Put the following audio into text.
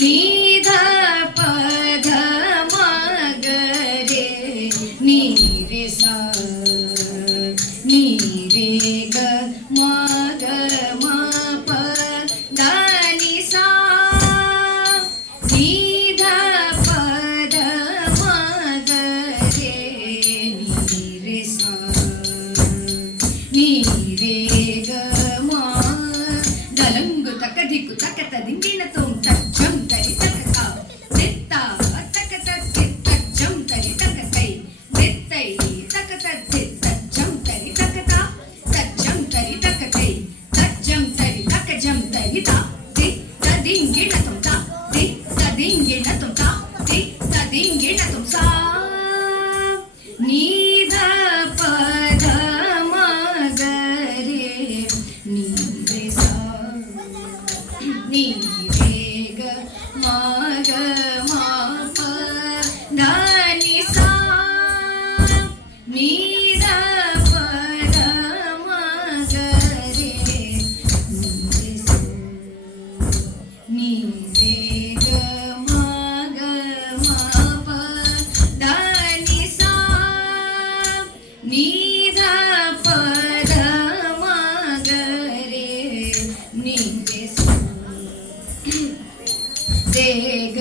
नी ध प ध म ग रे नी रे सा नी रे ग म ग म प ध नि सा नी ध प ध म ग रे नी रे सा नी रे ग म दलंगु तक दिक्कु तक ದಿಂಗಿನ ತುಂ ತಚ್ಚಂ ತರಿ ತಕ ನಿತ್ತ ತಕ ತತ್ತಿ ತಚ್ಚಂ ತರಿ ತಕ ಕೈ ನಿತ್ತೈ ತಕ ತತ್ತಿ ತಚ್ಚಂ ತರಿ ತಕ ತಾ ತಚ್ಚಂ ತರಿ ತಕ ಕೈ ತಚ್ಚಂ ತರಿ ತಕ ಜಂ ತರಿ ತಾ ತಿ ತದಿಂಗಿನ ತುಂ ತಾ ತಿ ತದಿಂಗಿನ ತುಂ ತಾ ತಿ ತದಿಂಗಿನ ತುಂ ಸಾ ನೀ ಧ ಪ ಧ ಮ ಗ ರೇ ನೀ ರೇ ಸಾ ನೀ ರೇ ಗ ಮ ಗ ಮ ಪ ಧ ನಿ ಸಾ ನೀ ಧ ಪ ಧ ಮ ಗ ರೇ ನೀ ರೇ ಸಾ ನೀ ರೇ ಗ ಮ ಗ ಮ ಪ ಧ ನಿ ಸಾ ನೀ ಧ ಪ ಧ ಮ ಗ ರೇ ನೀ ರೇ ಸಾ रे ग